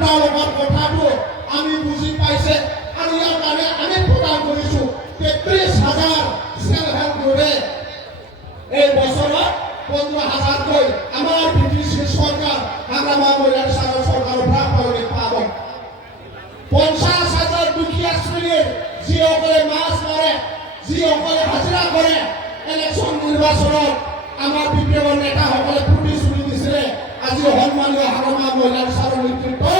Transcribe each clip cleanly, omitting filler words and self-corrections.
তেওঁলোকৰ কথাটো আমি বুজি পাইছে আৰু ইয়াৰ কাৰণে আমি প্ৰদান কৰিছো 33,000 সেলফ হেল্প গ্ৰুপে এই বছৰত 15,000কৈ আমাৰ বিটিচি চৰকাৰ হাগ্ৰামা মহিলা চৰকাৰৰ পৰা পাব 50,000 দুখীয়া শ্ৰেণীৰ যিসকলে মাছ মাৰে যিসকলে হাজিৰা কৰে ইলেকশ্যন নিৰ্বাচনত আমাৰ বিপ্লৱৰ নেতাসকলে প্ৰতিশ্ৰুতি দিছিলে আজি সন্মানীয় হাগ্ৰামা মহিলা চৰকাৰৰ নেতৃত্বত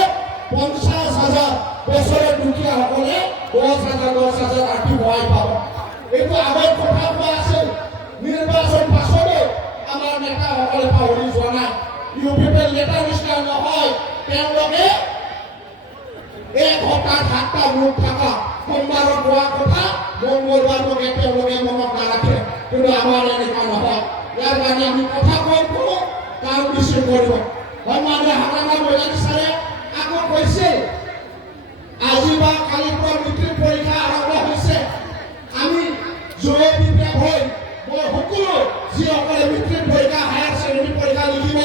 50,000 বছৰৰ দুখীয়াসকলে 10,000 আৰ্থিক সহায় পাব এইটো আগৰ কথা কোৱা আছিল নিৰ্বাচন পাছতো আমাৰ নেতাসকলে পাহৰি যোৱা নাই ইউপিপি নেতা নিষ্ঠা নহয় তেওঁলোকে এক সপ্তাহ 7টা মুখ থকা সোমবাৰৰ কোৱা কথা মংগলবাৰলৈকে তেওঁলোকে মনত নাৰাখে কিন্তু আমাৰ এনেকুৱা নহয় ইয়াৰ কাৰণে আমি কথা কম কৰোঁ কাম বেছি কৰিব সন্মানীয় হাগ্ৰামা মহিলা বিচাৰে আগত কৈছিল আজি বা কালিৰ পৰা মেট্ৰিক পৰীক্ষা আৰম্ভ হৈছে আমি জয় বিপ্লৱ হৈ মই সকলো যিসকলে মেট্ৰিক পৰীক্ষা হায়াৰ ছেকেণ্ডেৰী পৰীক্ষা লিখিব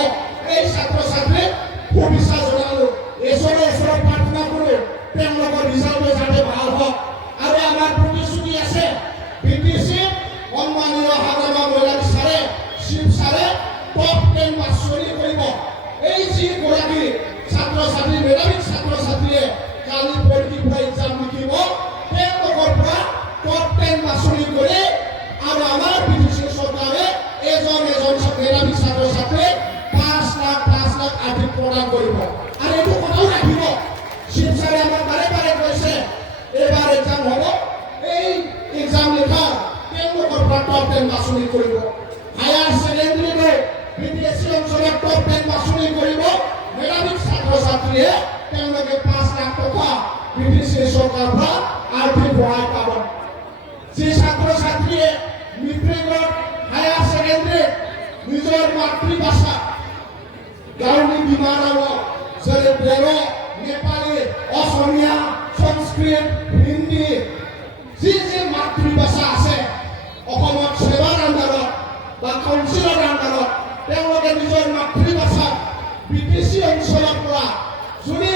এই ছাত্ৰ ছাত্ৰীক শুভেচ্ছা জনালোঁ ঈশ্বৰৰ ওচৰত প্ৰাৰ্থনা কৰোঁ তেওঁলোকৰ ৰিজাল্ট যাতে ভাল হওক আৰু আমাৰ প্ৰতিশ্ৰুতি আছে বিটিচি সন্মানীয় হাগ্ৰামা মহিলা বিচাৰে শিৱসাৰে টপ 10 মাচনি কৰিব এই যিগৰাকী ছাত্ৰ ছাত্ৰী মেধাৱী ছাত্ৰ ছাত্ৰীয়ে কালি পৰীক্ষা এক্সাম লিখিব তেওঁলোকৰ পৰা টপ 10 মাচনি কৰি আৰু আমাৰ বিটিচি চৰকাৰে এজন মেধাৱী ছাত্ৰ ছাত্ৰীক 5 লাখ আৰ্থিক প্ৰদান কৰিব আৰু এইটো কথাও ৰাখিব শিৱসাৰে আমাৰ বাৰে বাৰে কৈছে এইবাৰ এক্সাম হ'ব এই এক্সাম লিখা তেওঁলোকৰ পৰা টপ 10 মাচনি কৰিব হায়াৰ ছেকেণ্ডেৰীলৈ বিটিচি অঞ্চলত টপ 10 মাচনি কৰিব মেধাৱী ছাত্ৰ ছাত্ৰীয়ে তেওঁলোকে 5 লাখ টকা বিটিচি চৰকাৰৰ পৰা আৰ্থিক সহায় পাব যি ছাত্ৰ ছাত্ৰীয়ে মেট্ৰিকত হায়াৰ ছেকেণ্ডেৰীত নিজৰ মাতৃভাষা গাঁৱলী বিমা ৰাও যেনে বড়ো নেপালী অসমীয়া সংস্কৃত হিন্দী যি মাতৃভাষা আছে অসমত সেৱাৰ আণ্ডাৰত বা কাউন্সিলৰ আণ্ডাৰত তেওঁলোকে নিজৰ মাতৃভাষা বিটিচি অঞ্চলৰ পৰা যদি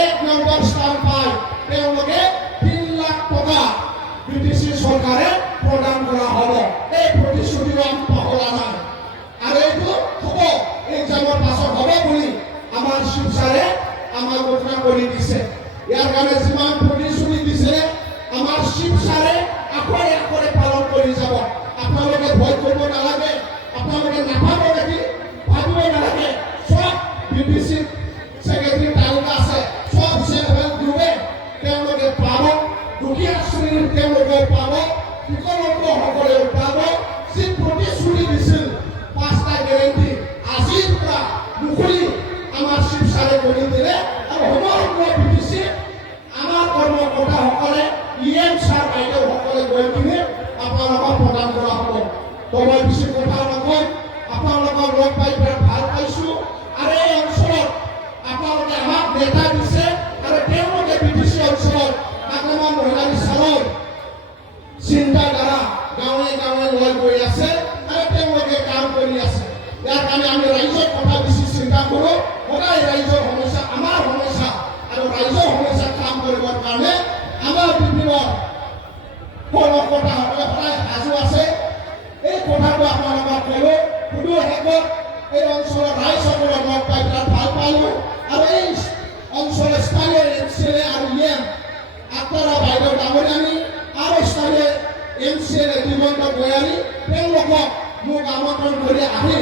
1 নম্বৰ স্থান পায় তেওঁলোকে 3 লাখ টকা বিটিচি চৰকাৰে প্ৰদান কৰা হ'ব এই প্ৰতিশ্ৰুতিটো আমি পাহৰা নাই আৰু এইটো হ'ব এক্সামৰ পাছত হ'ব বুলি আমাৰ শিৱসাৰে আমাক ঘোষণা কৰি দিছে ইয়াৰ কাৰণে যিমান প্ৰতিশ্ৰুতি দিছে আমাৰ শিৱসাৰে আকৰে পালন কৰি যাব আপোনালোকে ভয় কৰিব নালাগে আপোনালোকে নাভাব নেকি ভাবিব নালাগে সব বিটিচি ছেক্ৰেটাৰী তালিকা আছে সব সেলফ হেল্প গ্ৰুপে তেওঁলোকে পাব দুখীয়া শ্ৰেণীৰ তেওঁলোকে পাব বিকলাংগসকলেও পাব যি প্ৰতিশ্ৰুতি দিছিল 5টা গেৰেণ্টি আজিৰ পৰা মুকলি আমাৰ শিৱসাৰে কৰি দিলে আৰু সমগ্ৰ বিটিচি আমাৰ কৰ্মকৰ্তাসকলে ছাৰ বাইদেউসকলে গৈ কিনে আপোনালোকক প্ৰদান কৰা হ'ব মই বেছি কথা নকয় আপোনালোকক লগ পাই ভাল পাইছোঁ আৰু এই অঞ্চলত আপোনালোকে আমাক নেতা দিছে আৰু তেওঁলোকে বিটিচি অঞ্চলত হাগ্ৰামা মহিলা বিচাৰৰ চিন্তাধাৰা গাঁৱে গাঁৱে লৈ গৈ আছে আৰু তেওঁলোকে কাম কৰি আছে ইয়াৰ কাৰণে আমি ৰাইজৰ কথা বেছি চিন্তা কৰোঁ সদায় ৰাইজৰ সমস্যা আমাৰ সমস্যা আৰু ৰাইজৰ সমস্যা কাম কৰিবৰ কাৰণে আমাৰ বিভিন্ন কৰ্মকৰ্তাসকলে সদায় সাজু আছে এই কথাটো আপোনালোকক ক'লোঁ সুদূৰ শেষত এই অঞ্চলৰ ৰাইজসকলক লগ পাই বিৰাট ভাল পালোঁ আৰু এই অঞ্চলৰ স্থানীয় MCLA আৰু আপনাৰা বাইদেউ ডাঙৰীয়ানী আৰু স্থানীয় MCLA দিগন্ত গয়ানী তেওঁলোকক মোক আমন্ত্ৰণ কৰি আহি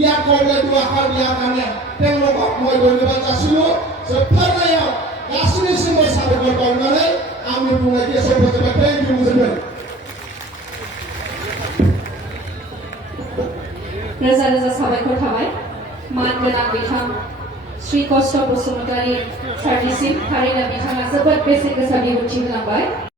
ইয়াত কৰিলে দুআষাৰ দিয়াৰ কাৰণে তেওঁলোকক মই ধন্যবাদ যাচিলোঁ जोबथारनायाव गासैनिसिम মই साबायखर बावनानै आंनि बुंनायखौ एसेयावनो फोजोबबाय थेंक इउ मुजोबबाय रोजा रोजा साबायखर थाबाय मान गोनां बिथां श्री कष्ट बसुमतारी सारनिसिम थारैनो बिथाङा जोबोद बेसेन गोसा बिबुंथि होलांबाय।